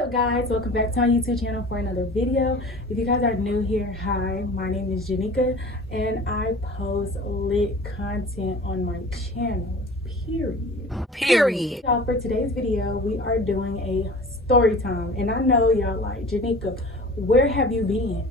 up guys, welcome back to our YouTube channel for another video. If you guys are new here, hi, my name is Janika and I post lit content on my channel, period. Y'all, for today's video we are doing a story time, and I know y'all like, Janika, where have you been?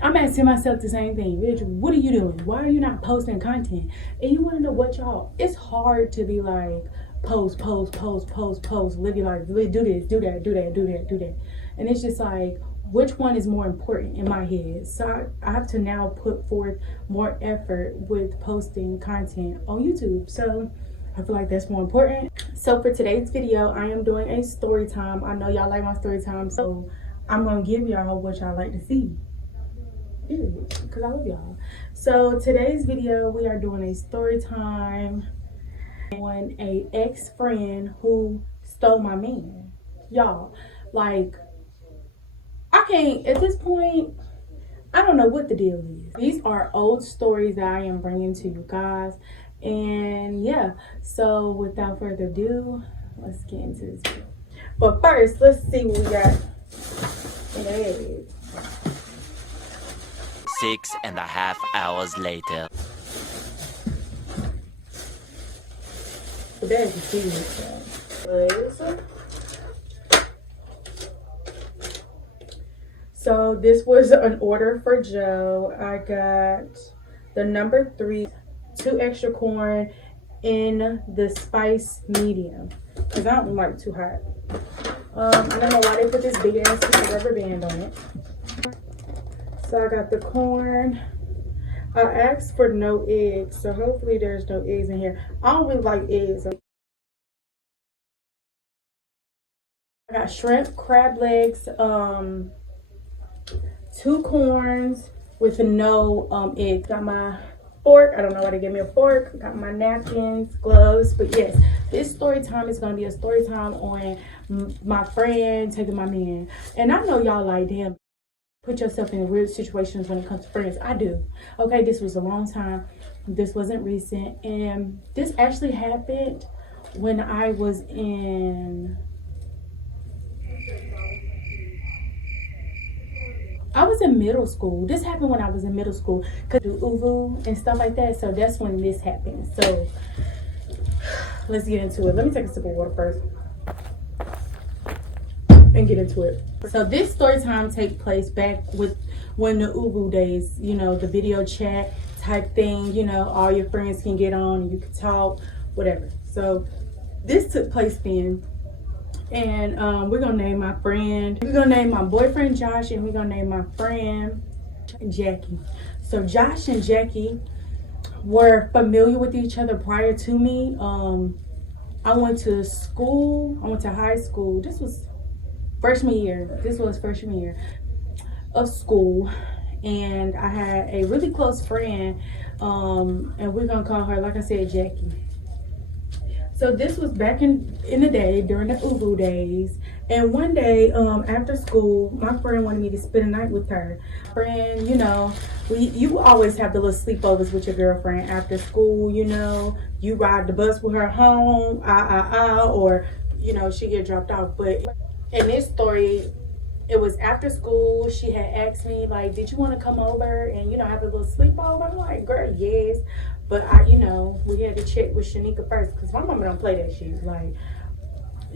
I'm asking myself the same thing, bitch. What are you doing? Why are you not posting content? And you want to know what, y'all, it's hard to be like post, live your life, do this, do that. And it's just like, which one is more important in my head? So I have to now put forth more effort with posting content on YouTube. So I feel like that's more important. So for today's video, I am doing a story time. I know y'all like my story time, so I'm gonna give y'all what y'all like to see. Because I love y'all. So today's video, we are doing a story time on a ex-friend who stole my man. Y'all, like, I can't, at this point, I don't know what the deal is. These are old stories that I am bringing to you guys. And yeah, so without further ado, let's get into this video. But first, let's see what we got today. 6.5 hours later. The bag is serious. So this was an order for Joe. I got the number 3, 2 extra corn in the spice medium, because I don't like too hot. I don't know why they put this big ass piece of rubber band on it. So I got the corn. I asked for no eggs, so hopefully there's no eggs in here. I don't really like eggs. I got shrimp, crab legs, 2 corns with no eggs. Got my fork. I don't know why they gave me a fork. Got my napkins, gloves. But yes, this story time is going to be a story time on my friend taking my man. And I know y'all like, damn, put yourself in weird situations when it comes to friends. I do. Okay, this was a long time. This wasn't recent. And this actually happened when I was in middle school. This happened when I was in middle school. Cause do uvu and stuff like that. So that's when this happened. So let's get into it. Let me take a sip of water first and get into it. So this story time takes place back with when the uvu days, you know, the video chat type thing, you know, all your friends can get on and you can talk, whatever. So this took place then. And we're gonna name my friend, we're gonna name my boyfriend Josh, and we're gonna name my friend Jackie. So Josh and Jackie were familiar with each other prior to me. I went to school, I went to high school. This was freshman year of school, and I had a really close friend, and we're gonna call her, like I said, Jackie. So this was back in the day, during the uvu days. And one day, after school, my friend wanted me to spend the night with her. Friend, you know, you always have the little sleepovers with your girlfriend after school, you know. You ride the bus with her home, or, you know, she get dropped off. But in this story, it was after school. She had asked me, like, did you want to come over and, you know, have a little sleepover? I'm like, girl, yes. But you know, we had to check with Shanika first, because my mama don't play that shit. Like,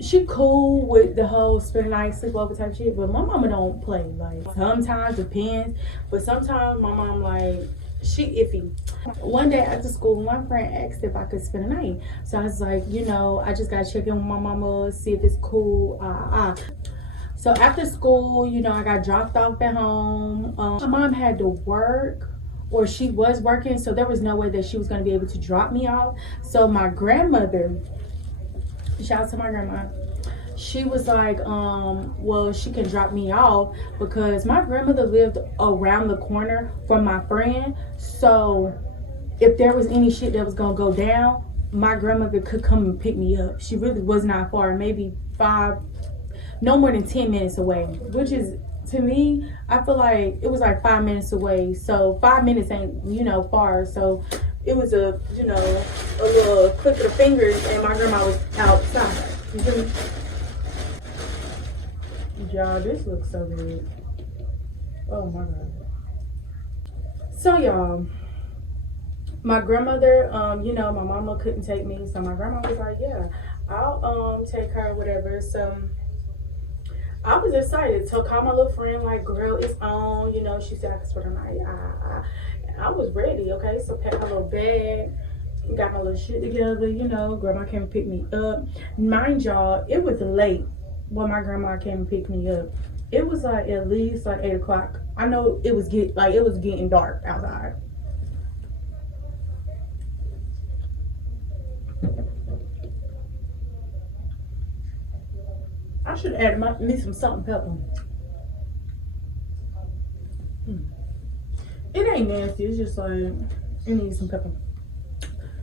she cool with the whole spend the night sleepover type shit, but my mama don't play. Like, sometimes depends, but sometimes my mom, like, she iffy. One day after school, my friend asked if I could spend the night. So I was like, you know, I just gotta check in with my mama, see if it's cool. So after school, you know, I got dropped off at home. My mom had to work, or she was working, so there was no way that she was going to be able to drop me off. So my grandmother, shout out to my grandma, she was like, well, she can drop me off, because my grandmother lived around the corner from my friend. So if there was any shit that was going to go down, my grandmother could come and pick me up. She really was not far, maybe no more than 10 minutes away, which is, to me, I feel like it was like 5 minutes away. So 5 minutes ain't, you know, far. So it was a, you know, a little click of the fingers, and my grandma was outside. You feel me? Y'all, this looks so good. Oh my god. So y'all, my grandmother, you know, my mama couldn't take me, so my grandma was like, yeah, I'll take her, whatever. So I was excited to call my little friend, like, girl, it's on, you know. She said I could spend the night. I was ready, okay. So packed my little bag, got my little shit together, you know. Grandma came and picked me up. Mind y'all, it was late when my grandma came and picked me up. It was like at least like 8 o'clock. I know it was getting dark outside. I should add me some salt and pepper. It ain't nasty. It's just like it needs some pepper.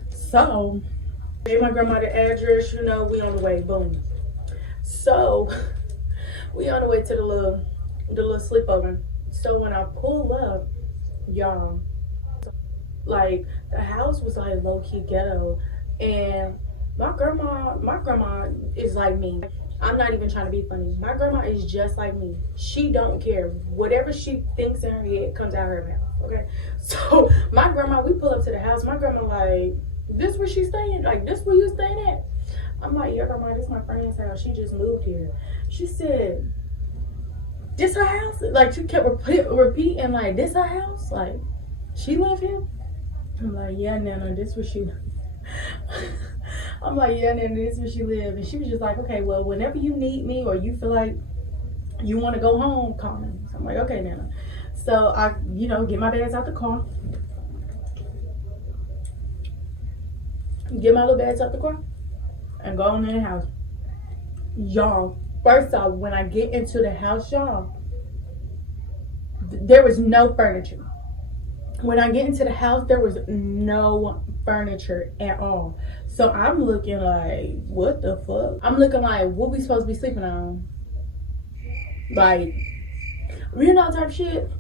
So, gave my grandma the address. You know, we on the way. Boom. So, we on the way to the little sleepover. So when I pull up, y'all, like the house was like low key ghetto, and my grandma is like me. I'm not even trying to be funny. My grandma is just like me. She don't care. Whatever she thinks in her head comes out her mouth. Okay. So my grandma, we pull up to the house. My grandma like, this where she staying? Like, this where you staying at? I'm like, yeah, grandma, this is my friend's house. She just moved here. She said, this her house? Like, she kept repeating, like, this her house? Like, she live here? I'm like, yeah, Nana, this where she I'm like, yeah, Nana, this is where she live. And she was just like, okay, well, whenever you need me or you feel like you want to go home, call me. So I'm like, okay, Nana. So I, you know, get my bags out the car. Get my little bags out the car and go on in the house. Y'all, first off, when I get into the house, y'all, there was no furniture. When I get into the house, there was no furniture at all. So I'm looking like, what the fuck? I'm looking like, what we supposed to be sleeping on? Like, you know, type shit.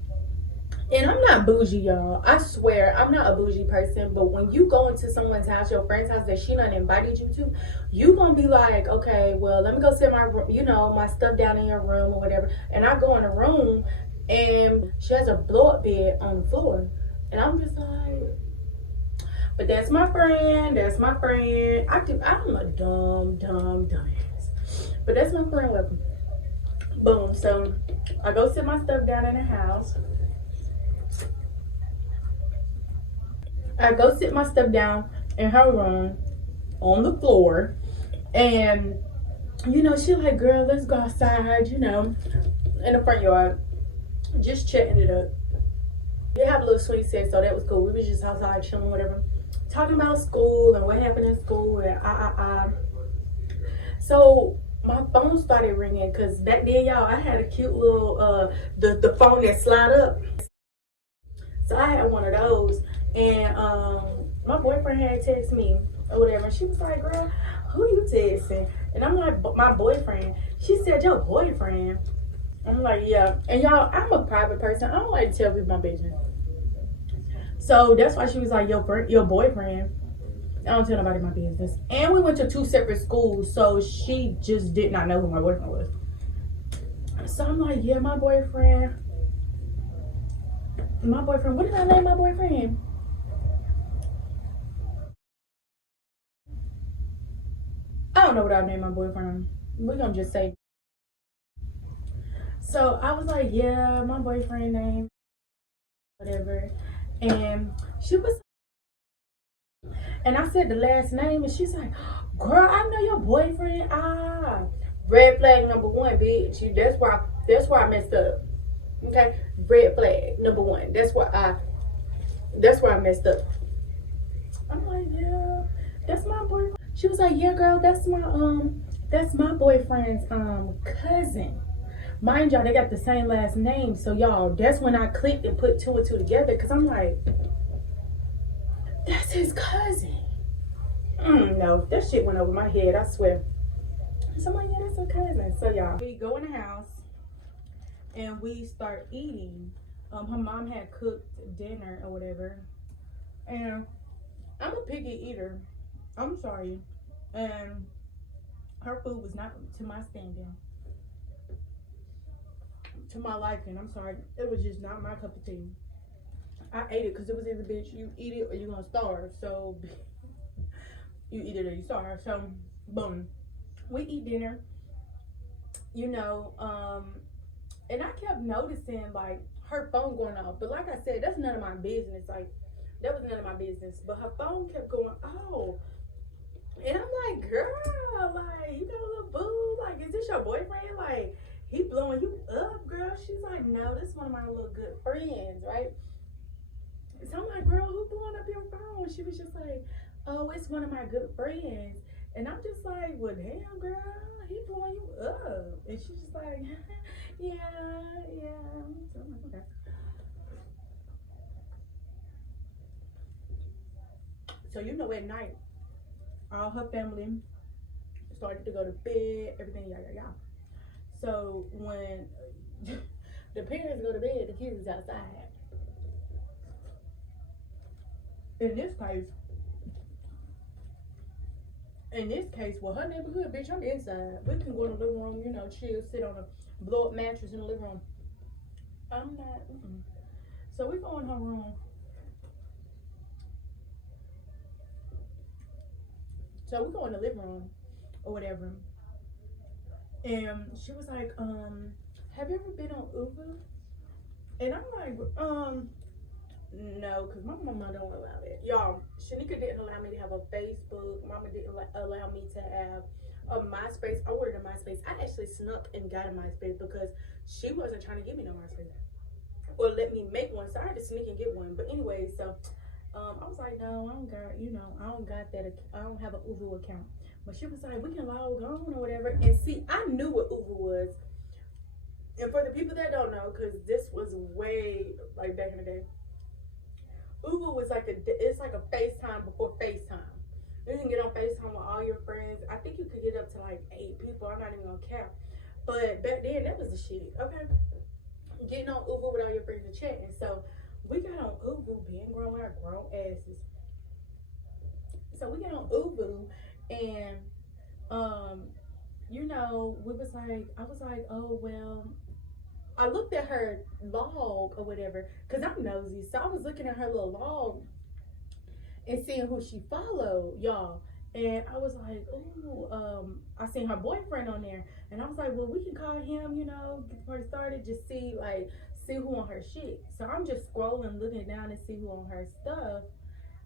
And I'm not bougie, y'all. I swear, I'm not a bougie person. But when you go into someone's house, your friend's house that she done invited you to, you gonna be like, okay, well, let me go sit my, you know, my stuff down in your room or whatever. And I go in the room, and she has a blow-up bed on the floor. And I'm just like, but that's my friend. That's my friend. I'm a dumbass. But that's my friend. Welcome. Boom. So I go sit my stuff down in the house. I go sit my stuff down in her room on the floor. And, you know, she like, girl, let's go outside, you know, in the front yard. Just chatting it up. We have a little sweet sex, so that was cool. We was just outside chilling, whatever, talking about school and what happened in school and So my phone started ringing because back then, y'all, I had a cute little the phone that slide up. So I had one of those, and my boyfriend had texted me or whatever. And she was like, "Girl, who you texting?" And I'm like, "My boyfriend." She said, "Your boyfriend?" I'm like, yeah. And y'all, I'm a private person. I don't like to tell people my business. So that's why she was like, your boyfriend. I don't tell nobody my business. And we went to 2 separate schools, so she just did not know who my boyfriend was. So I'm like, yeah, my boyfriend. My boyfriend. What did I name my boyfriend? I don't know what I named my boyfriend. We're gonna just say. So I was like, yeah, my boyfriend name, whatever. And she was, and I said the last name, and she's like, girl, I know your boyfriend. Red flag number 1, bitch. That's why I messed up. Okay, red flag number 1. That's why I messed up. I'm like, yeah, that's my boyfriend. She was like, yeah, girl, that's my boyfriend's cousin. Mind y'all, they got the same last name. So y'all, that's when I clicked and put 2 and 2 together, because I'm like, that's his cousin. No, that shit went over my head, I swear. So I'm like, yeah, that's her cousin. So y'all, we go in the house and we start eating. Her mom had cooked dinner or whatever. And I'm a picky eater. I'm sorry. And her food was not to my standing. to my liking. I'm sorry, it was just not my cup of tea. I ate it because it was either, bitch, you eat it or you're gonna starve. So you eat it or you starve. So boom, we eat dinner, you know. And I kept noticing like her phone going off, but like I said, that's none of my business. Like that was none of my business, but her phone kept going off. And I'm like, girl, like, you got a little boo? Like, is this your boyfriend? Like, he blowing you up, girl? She's like, no, this is one of my little good friends, right? So I'm like, girl, who blowing up your phone? She was just like, oh, it's one of my good friends. And I'm just like, well, damn, girl, he blowing you up. And she's just like, yeah, yeah. So I'm like, okay. So, you know, at night, all her family started to go to bed, everything, yeah. So when the parents go to bed, the kids is outside. In this case, well, her neighborhood, bitch, I'm inside. We can go in the living room, you know, chill, sit on a blow up mattress in the living room. I'm not. So we go in her room. So we go in the living room or whatever. And she was like, have you ever been on Uber? And I'm like, no, because my mama don't allow it. Y'all, Shanika didn't allow me to have a Facebook. Mama didn't allow me to have a MySpace. I ordered a MySpace. I actually snuck and got a MySpace because she wasn't trying to give me no MySpace. Or let me make one. So I had to sneak and get one. But anyway, so I was like, no, I don't got, you know, I don't got that. I don't have an Uber account. But she was like, we can log on or whatever. And see, I knew what Uber was. And for the people that don't know, because this was way like back in the day, Uber was like it's like a FaceTime before FaceTime. You can get on FaceTime with all your friends. I think you could get up to like 8 people. I'm not even gonna count. But back then, that was the shit. Okay, getting on Uber with all your friends and chatting. So we got on Uber, being grown with our grown asses. So we got on Uber, and you know, we was like, I was like, oh well. I looked at her log or whatever, cause I'm nosy. So I was looking at her little log and seeing who she followed, y'all. And I was like, ooh, I seen her boyfriend on there, and I was like, well, we can call him, you know, get the party started, just see who on her shit. So I'm just scrolling, looking down to see who on her stuff,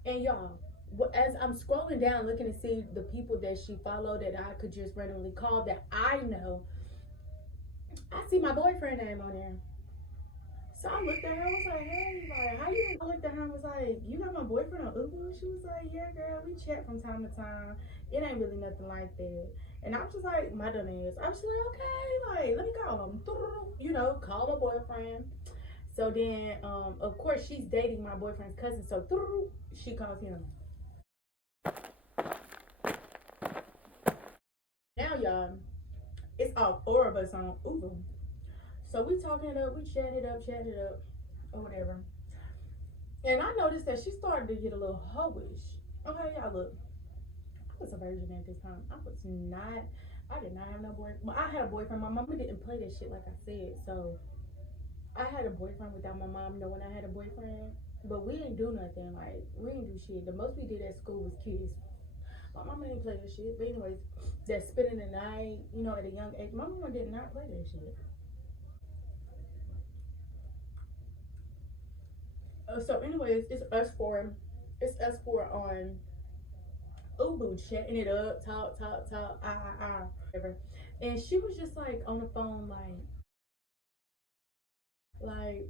and y'all. As I'm scrolling down, looking to see the people that she followed that I could just randomly call that I know, I see my boyfriend name on there. So I looked at her, I was like, hey, like, how you? I looked at her and was like, you got my boyfriend on Uber? She was like, yeah, girl, we chat from time to time. It ain't really nothing like that. And I was just like, my dumb ass. I was just like, okay, like, let me call him. You know, call my boyfriend. So then, of course, she's dating my boyfriend's cousin. So she calls him. Now, y'all, it's all 4 of us on Uber. So we talking it up, we chatted up, or whatever. And I noticed that she started to get a little hoish. Okay, y'all, look. I was a virgin at this time. I did not have no boyfriend. Well, I had a boyfriend. My mama didn't play that shit like I said. So I had a boyfriend without my mom knowing I had a boyfriend. But we didn't do nothing. Like, we didn't do shit. The most we did at school was kiss. My mama didn't play that shit. But anyways, that spending the night, you know, at a young age, my mama did not play that shit. So anyways, it's us four on Ubu chatting it up, talk, whatever. And she was just like on the phone, like,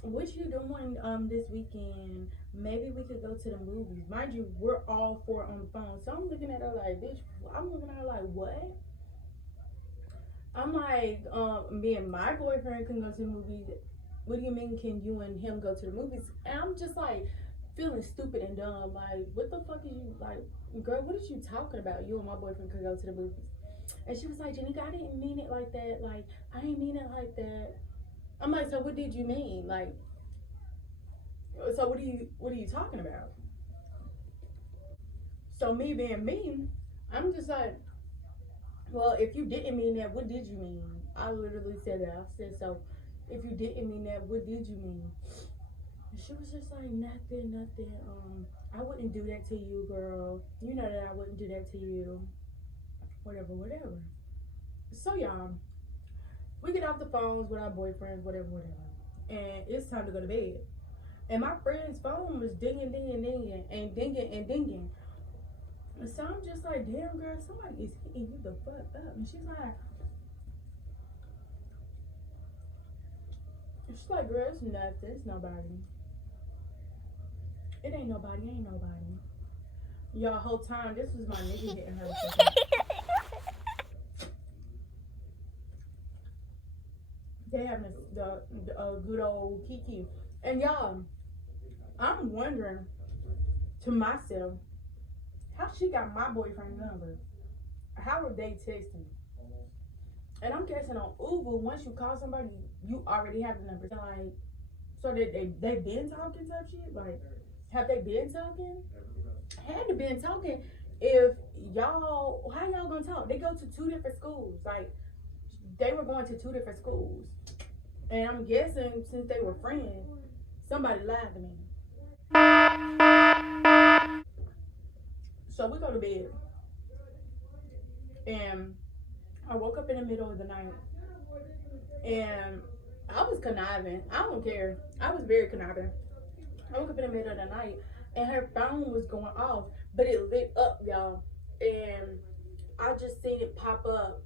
what you doing this weekend? Maybe we could go to the movies. Mind you, we're all 4 on the phone. So I'm looking at her like, bitch, I'm looking at her like, what? I'm like, me and my boyfriend can go to the movies. What do you mean, can you and him go to the movies? And I'm just like feeling stupid and dumb. Like, what the fuck is you, like, girl, what is you talking about? You and my boyfriend could go to the movies. And she was like, Janika, I didn't mean it like that. Like, I didn't mean it like that. I'm like, so what did you mean? Like, so what are you talking about? So me being me, I'm just like, well, if you didn't mean that, what did you mean? I literally said that. I said, so If you didn't mean that, what did you mean? And she was just like, nothing. I wouldn't do that to you, girl. You know that I wouldn't do that to you. Whatever. So y'all, we get off the phones with our boyfriends, whatever. And it's time to go to bed. And my friend's phone was dinging. And so I'm just like, damn girl, somebody is hitting you the fuck up. And she's like, girl, it's nothing, it's nobody. It ain't nobody. Y'all, whole time, this was my nigga hitting her. They having the good old Kiki. And y'all, I'm wondering to myself, how she got my boyfriend's number? How are they texting? And I'm guessing on Uber, once you call somebody, you already have the number. Like, so they been talking type shit? Like, have they been talking? Had to been talking. If y'all, how y'all gonna talk? They go to 2 different schools. Like, they were going to 2 different schools. And I'm guessing since they were friends, somebody lied to me. So we go to bed. And I woke up in the middle of the night. And I was conniving. I don't care. I was very conniving. I woke up in the middle of the night and her phone was going off, but it lit up, y'all. And I just seen it pop up.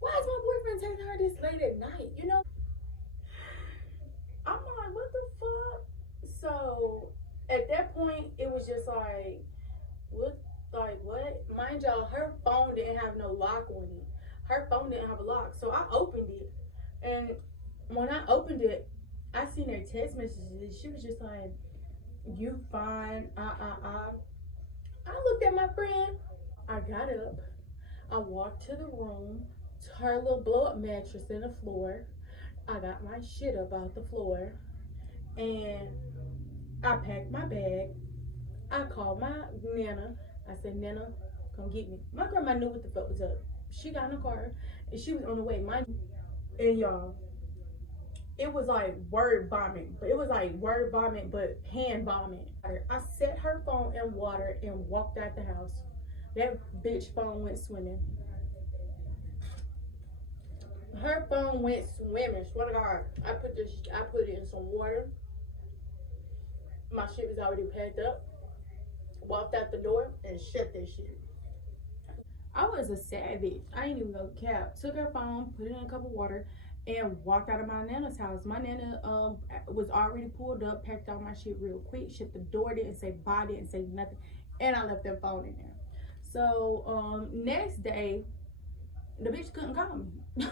Why is my boyfriend texting her this late at night? You know? I'm like, what the fuck? So at that point, it was just like, what? Like, what? Mind y'all, her phone didn't have no lock on it. Her phone didn't have a lock. So I opened it. And when I opened it, I seen her text messages. She was just like, you fine. I looked at my friend. I got up. I walked to the room, to her little blow up mattress in the floor. I got my shit up off the floor. And I packed my bag. I called my Nana. I said, Nana, come get me. My grandma knew what the fuck was up. She got in the car and she was on the way. And y'all, it was like word bombing, but hand bombing. I set her phone in water and walked out the house. That bitch phone went swimming. Her phone went swimming. Swear to God, I put it in some water. My shit was already packed up. Walked out the door and shut that shit. I was a savage. I ain't even go cap. Took her phone, put it in a cup of water, and walked out of my nana's house. My nana was already pulled up, packed all my shit real quick, shut the door, didn't say bye, didn't say nothing, and I left that phone in there. So next day, the bitch couldn't call me.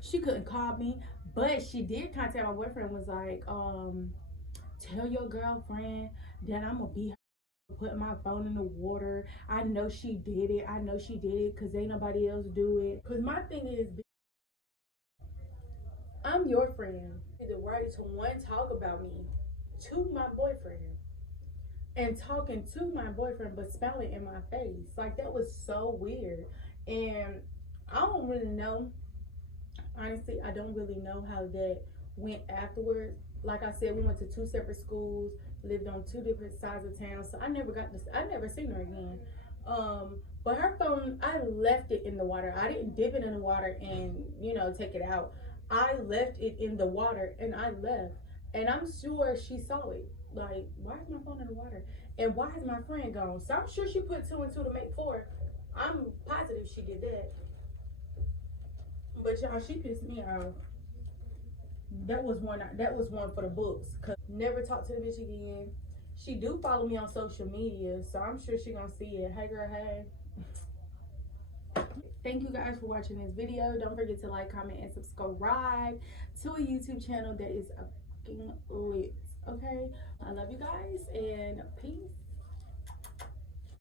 She couldn't call me, but she did contact my boyfriend. Was like, tell your girlfriend that I'm gonna be putting my phone in the water. I know she did it because ain't nobody else do it. Because my thing is, I'm your friend. The right to one, talk about me to my boyfriend, and talking to my boyfriend but spelling in my face. Like, that was so weird. And I don't really know, honestly, I don't really know how that went afterwards. Like I said, we went to 2 separate schools, lived on 2 different sides of town, so I never seen her again. But her phone, I left it in the water. I didn't dip it in the water and take it out. I left it in the water and I left, and I'm sure she saw it. Like, why is my phone in the water, and why is my friend gone? So I'm sure she put 2 and 2 to make 4. I'm positive she did that. But y'all, she pissed me off. That was one for the books. Cause never talk to the bitch again. She do follow me on social media, so I'm sure she gonna see it. Hey girl, hey. Thank you guys for watching this video. Don't forget to like, comment, and subscribe to a YouTube channel that is fucking lit. Okay, I love you guys and peace.